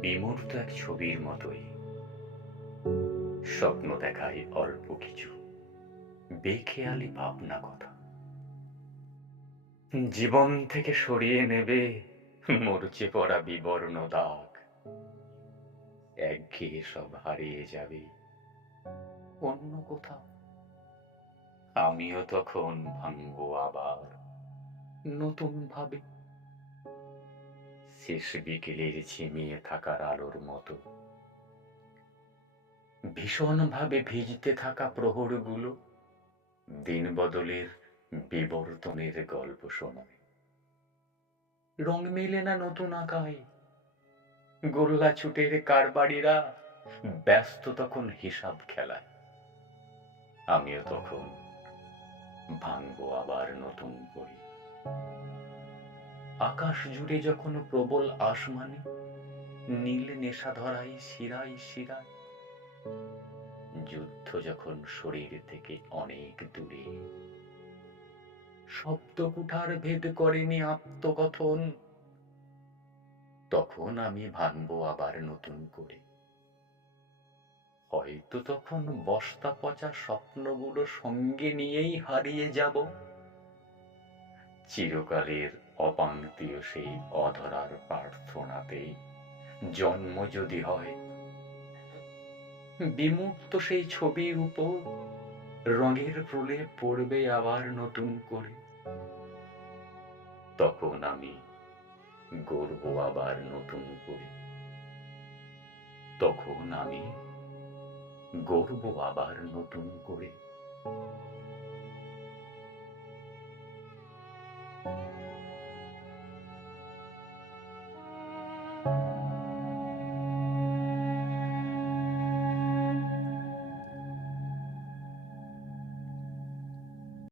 বিমূর্ত এক ছবির মতোই। স্বপ্ন দেখায় অল্প কিছু। বেখেয়ালি ভাবনা কথা। জীবন থেকে সরিয়ে নেবে মরচে পড়া বিবর্ণ দাগ। একঘেয়ে সব হারিয়ে যাবে অন্য কোথাও। আমিও তখন ভাঙবো আবার নতুন ভাবে শেষ বিকেলের ঝিমিয়ে থাকার আলোর মতো। ভীষণভাবে ভিজতে থাকা প্রহরগুলো দিন বদলের বিবর্তনের গল্প শোনায় রং মেলে না নতুন আঁকায়। গোল্লা ছুটের কারবারিরা ব্যস্ত তখন হিসাব খেলায়। আমিও তখন ভাঙবো আবার নতুন করে। আকাশ জুড়ে যখন প্রবল আসমানে, নীল নেশা ধরাই শিরাই শিরায়, যুদ্ধ যখন শরীর থেকে অনেক দূরে শব্দ কুঠার ভেদ করেনি আত্মকথন। তখন আমি ভাঙবো আবার নতুন করে। হয়তো তখন বস্তা পচা স্বপ্নগুলো সঙ্গে নিয়েই হারিয়ে যাব। চিরকালের অপাঙ্ক্তীয় সেই অধরার প্রার্থনাতে জন্ম যদি হয় বিমুক্ত সেই ছবির উপর রঙের প্রলেপ পড়বে আবার নতুন করে। তখন আমি গর্ব আবার নতুন করে। তখন আমি গর্ব আবার নতুন করে।